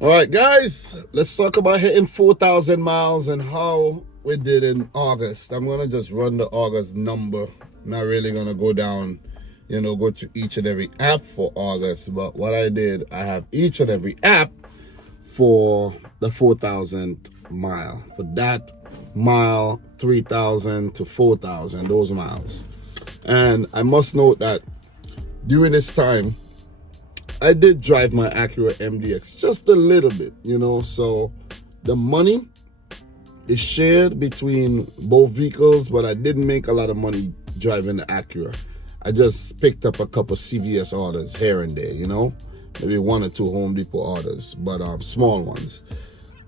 All right, guys, let's talk about hitting 4,000 miles and how we did in August. I'm going to just run the August number. Not really going to go down, go to each and every app for August. But what I did, I have each and every app for the 4,000 mile. For that mile, 3,000 to 4,000, those miles. And I must note that during this time, I did drive my Acura MDX just a little bit, so the money is shared between both vehicles, but I didn't make a lot of money driving the Acura. I just picked up a couple CVS orders here and there, maybe one or two Home Depot orders, but small ones.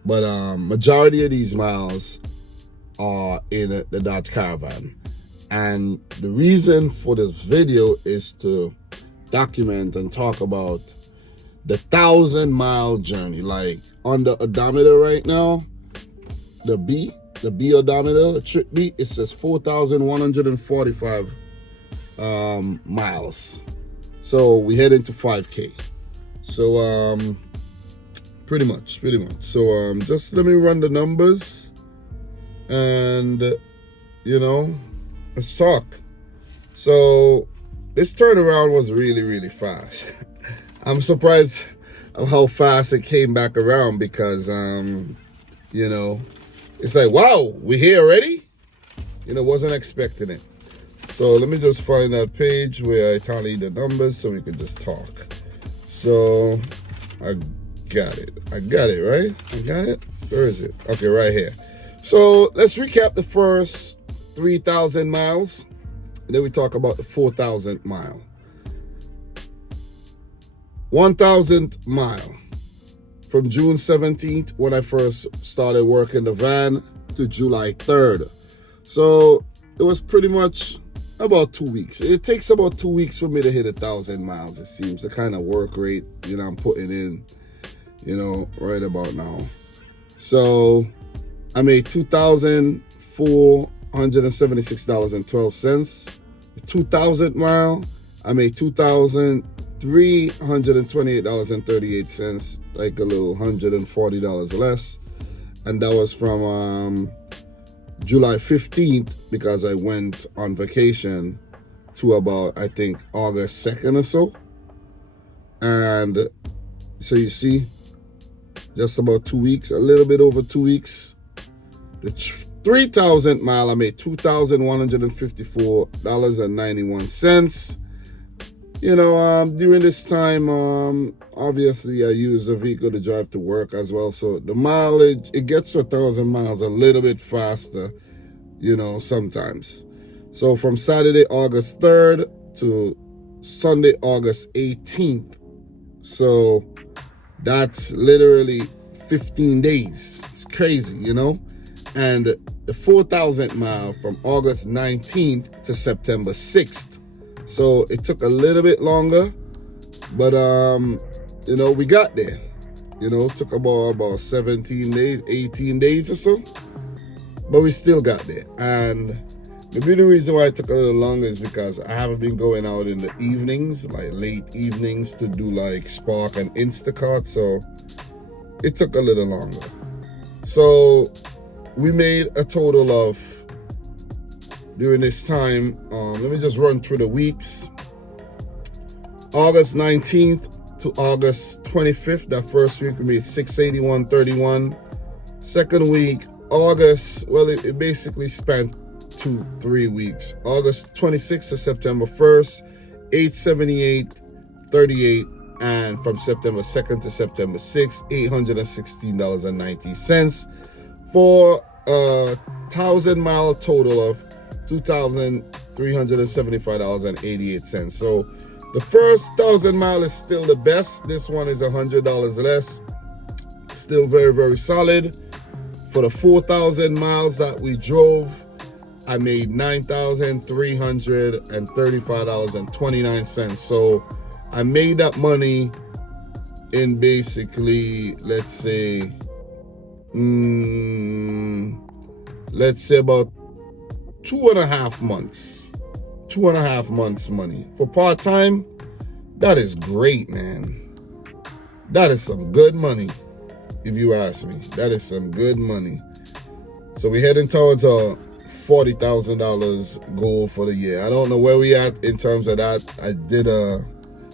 But majority of these miles are in the Dodge Caravan. And the reason for this video is to document and talk about the 1,000-mile journey. Like on the odometer right now, the B odometer, the trip B, it says 4,145 miles. So we head into 5K. So pretty much. So just let me run the numbers and let's talk. So this turnaround was really, really fast. I'm surprised of how fast it came back around because, it's like, wow, we're here already? Wasn't expecting it. So let me just find that page where I tally the numbers so we can just talk. So I got it, right? I got it? Where is it? Okay, right here. So let's recap the first 3,000 miles. And then we talk about the 4,000 mile. 1,000th mile. From June 17th, when I first started working the van, to July 3rd. So it was pretty much about 2 weeks. It takes about 2 weeks for me to hit 1,000 miles, it seems. The kind of work rate, I'm putting in, right about now. So I made $2,476.12. The 2,000th mile, I made $2,328.38, like a little $140 less. And that was from July 15th because I went on vacation to about, I think, August 2nd or so. And so you see, just about 2 weeks, a little bit over 2 weeks. The 3,000th mile, I made $2,154.91. During this time, obviously I use the vehicle to drive to work as well. So the mileage, it gets to 1,000 miles a little bit faster, sometimes. So from Saturday, August 3rd to Sunday, August 18th. So that's literally 15 days. It's crazy, And the 4,000th mile from August 19th to September 6th. So it took a little bit longer, but we got there. It took about 17 days, 18 days or so, but we still got there. And maybe the reason why it took a little longer is because I haven't been going out in the evenings, like late evenings, to do like Spark and Instacart, so it took a little longer. So we made a total of, during this time, let me just run through the weeks. August 19th to August 25th, that first week we made $681.31. Second week, August, well, it basically spanned 2-3 weeks. August 26th to September 1st, $878.38. And from September 2nd to September 6th, $816.90 for a 1,000-mile total of $2,375.88. So the first 1,000 mile is still the best. This one is $100 less. Still very, very solid. For the 4,000 miles that we drove, I made $9,335.29. So I made that money in basically, let's say about 2.5 months. 2.5 months money. For part-time, that is great, man. That is some good money. if you ask me. That is some good money. So we're heading towards a $40,000 goal for the year. I don't know where we at in terms of that. I did an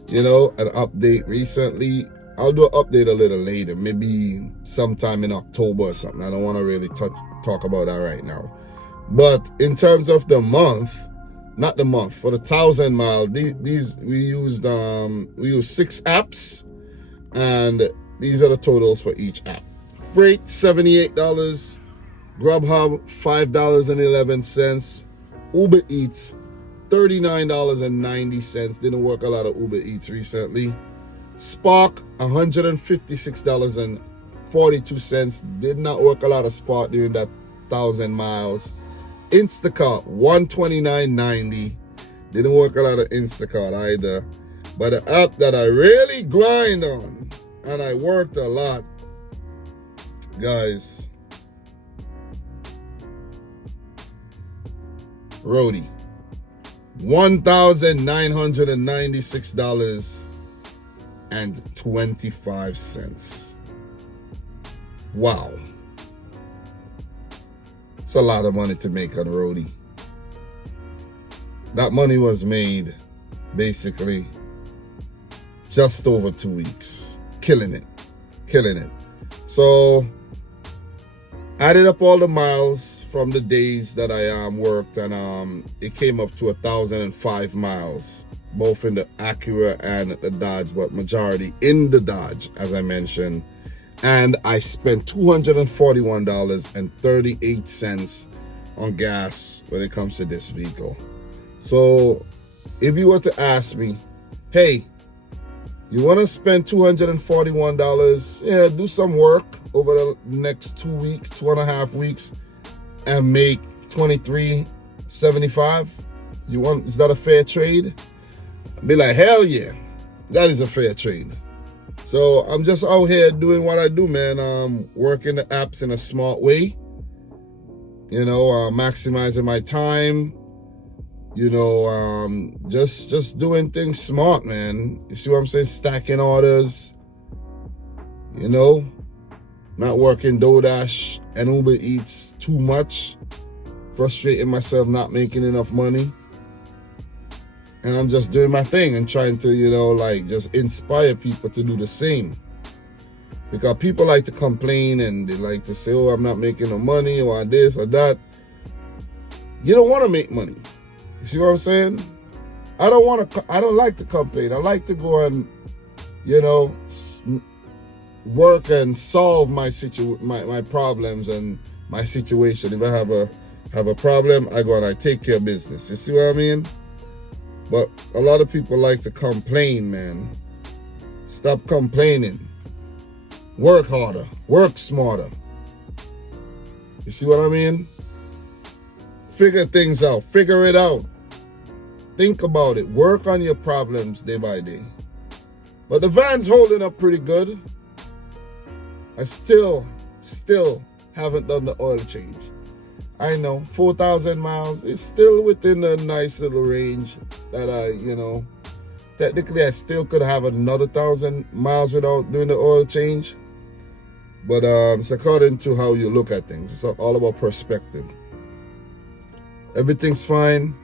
update recently. I'll do an update a little later, maybe sometime in October or something. I don't want to really talk about that right now. But in terms of the month, not the month, for the 1,000 mile, we used 6 apps, and these are the totals for each app. Freight, $78. Grubhub, $5.11. Uber Eats, $39.90. Didn't work a lot of Uber Eats recently. Spark, $156.42. Did not work a lot of Spark during that 1,000 miles. Instacart, $129.90. Didn't work a lot of Instacart either. But the app that I really grind on, and I worked a lot, guys, Roadie, $1,996.25. Wow. It's a lot of money to make on Roadie. That money was made basically just over 2 weeks. Killing it. So added up all the miles from the days that I worked, and it came up to 1,005 miles, both in the Acura and the Dodge, but majority in the Dodge, as I mentioned. And I spent $241.38 on gas when it comes to this vehicle. So if you were to ask me, hey, you want to spend $241? Yeah, do some work over the next 2 weeks, 2.5 weeks, and make $23.75. Is that a fair trade? I'd be like, hell yeah, that is a fair trade. So I'm just out here doing what I do, man. Working the apps in a smart way. Maximizing my time. Just doing things smart, man. You see what I'm saying? Stacking orders. Not working DoorDash and Uber Eats too much. Frustrating myself, not making enough money. And I'm just doing my thing and trying to, just inspire people to do the same. Because people like to complain and they like to say, oh, I'm not making no money or this or that. You don't want to make money. You see what I'm saying? I don't like to complain. I like to go and, work and solve my problems and my situation. If I have a problem, I go and I take care of business. You see what I mean? But a lot of people like to complain, man. Stop complaining. Work harder. Work smarter. You see what I mean? Figure things out. Figure it out. Think about it. Work on your problems day by day. But the van's holding up pretty good. I still haven't done the oil change. I know, 4,000 miles is still within a nice little range that technically I still could have another 1,000 miles without doing the oil change. But it's according to how you look at things. It's all about perspective. Everything's fine.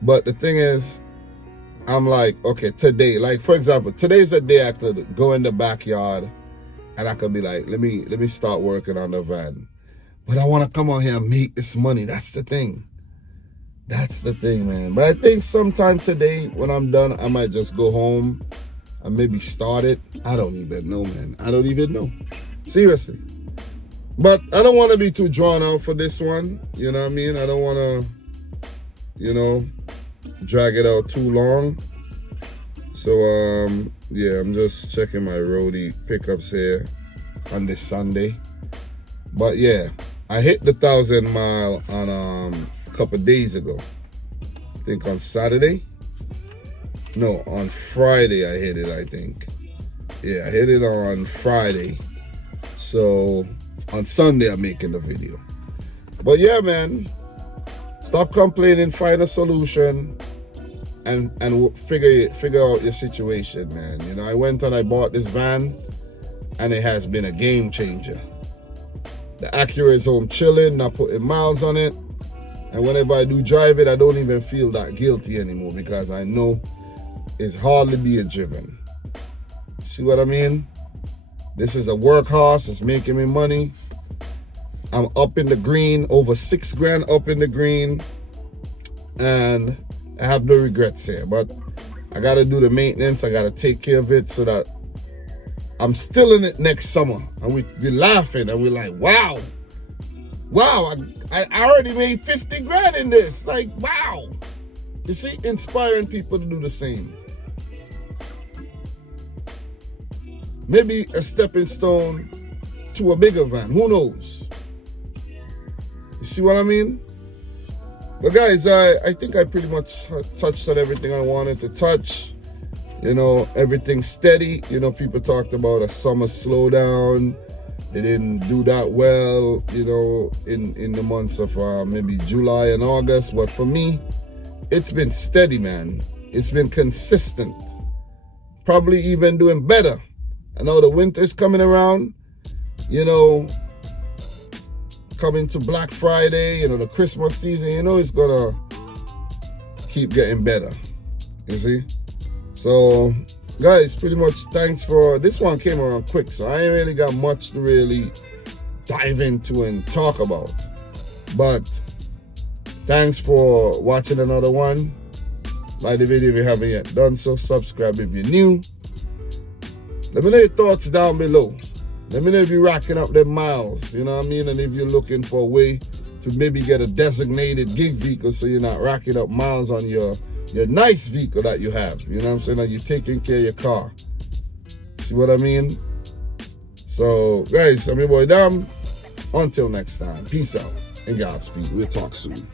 But the thing is, I'm like, okay, today, like for example, today's a day I could go in the backyard and I could be like, let me start working on the van. But I want to come out here and make this money. That's the thing. That's the thing, man. But I think sometime today, when I'm done, I might just go home and maybe start it. I don't even know, man. I don't even know. Seriously. But I don't want to be too drawn out for this one. You know what I mean? I don't want to, drag it out too long. So, yeah, I'm just checking my Roadie pickups here on this Sunday. But yeah, I hit the 1,000 mile on a couple days ago. I think on Saturday. No, on Friday I hit it, I think. Yeah, I hit it on Friday. So on Sunday I'm making the video. But yeah, man, stop complaining, find a solution, and figure out your situation, man. I went and I bought this van. and it has been a game changer. The Acura is home chilling, not putting miles on it. And whenever I do drive it, I don't even feel that guilty anymore because I know it's hardly being driven. See what I mean? This is a workhorse. It's making me money. I'm up in the green, over $6,000 up in the green. And I have no regrets here. But I got to do the maintenance. I got to take care of it so that I'm still in it next summer. And we're laughing and we're like, wow. Wow, I already made 50 grand in this. Like, wow. You see, inspiring people to do the same. Maybe a stepping stone to a bigger van. Who knows? You see what I mean? But guys, I think I pretty much touched on everything I wanted to touch. You know, everything's steady. You know, people talked about a summer slowdown. They didn't do that well, you know, in the months of maybe July and August. But for me, it's been steady, man. It's been consistent. Probably even doing better. I know the winter's coming around, you know, coming to Black Friday, you know, the Christmas season, you know, it's gonna keep getting better, you see? So, guys, pretty much thanks for, this one came around quick, so I ain't really got much to really dive into and talk about. But thanks for watching another one. Like the video if you haven't yet done so. Subscribe if you're new. Let me know your thoughts down below. Let me know if you're racking up them miles, you know what I mean? And if you're looking for a way to maybe get a designated gig vehicle so you're not racking up miles on your nice vehicle that you have. You know what I'm saying? That you're taking care of your car. See what I mean? So, guys, I'm your boy Dam. Until next time, peace out and Godspeed. We'll talk soon.